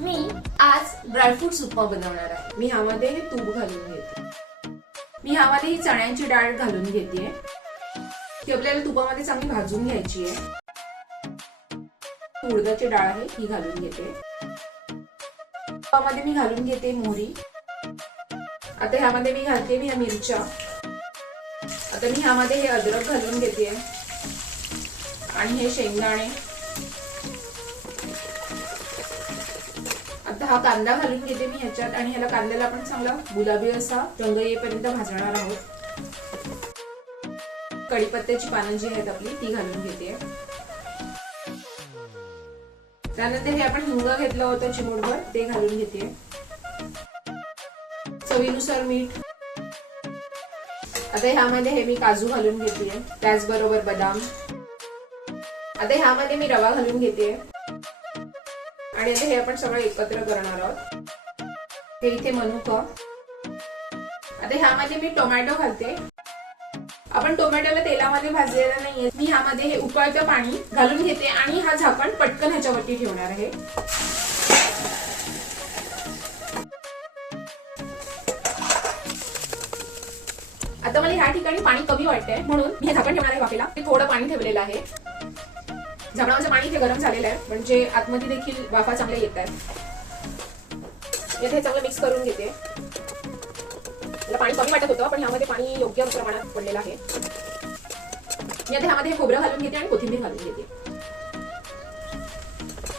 मी आज ड्रायफ्रूट्स उपमा बनवणार आहे। मी ह्यामध्ये हे तूप घालून घेते। मी ह्यामध्ये ही चण्याची डाळ घालून घेते। ती आपल्याला तुपामध्ये चांगली भाजून घ्यायची आहे। उडदाची डाळ आहे ही घालून घेते। तुपामध्ये मी घालून घेते मोहरी। आता ह्यामध्ये मी घालते मिरच्या। आता मी ह्यामध्ये हे अद्रक घालून घेते आणि हे शेंगदाणे। आता हा कांदा घालून घेते मी ह्याच्यात आणि ह्याला कांद्याला आपण चांगला गुलाबी असा रंग येईपर्यंत भाजणार आहोत। कढीपत्त्याची पानं जी आहेत आपली ती घालून घेते। त्यानंतर हे आपण हिंग घेतलं होतं चिमूटभर ते घालून घेते। चवीनुसार मीठ। आता ह्यामध्ये हे मी काजू घालून घेते, त्याचबरोबर बदाम। आता ह्यामध्ये मी रवा घालून घेते आणि आता हे आपण सगळं एकत्र करणार आहोत। हे इथे मनुका। आता ह्यामध्ये मी टोमॅटो घालते। आपण टोमॅटोला तेलामध्ये भाजलेला नाहीये। मी ह्यामध्ये हे उकळतं पाणी घालून घेते आणि हा झाकण पटकन ह्याच्यावरती ठेवणार आहे। आता मला ह्या ठिकाणी पाणी कमी वाटतंय म्हणून मी हे झाकण ठेवणार आहे वाफेला। मी थोडं पाणी ठेवलेलं आहे। झाकणाचं पाणी इथे गरम झालेलं आहे म्हणजे आतमध्ये देखील वाफा चांगल्या येत आहेत। इथे चांगलं मिक्स करून घेते। मला पाणी कमी वाटत होतं पण ह्यामध्ये पाणी योग्य प्रमाणात पडलेलं आहे। मी आता ह्यामध्ये खोबरं घालून घेते आणि कोथिंबीर घालून घेते।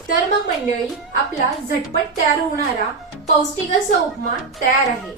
तर मग मंडळी आपला झटपट तयार होणारा पौष्टिक असा उपमा तयार आहे।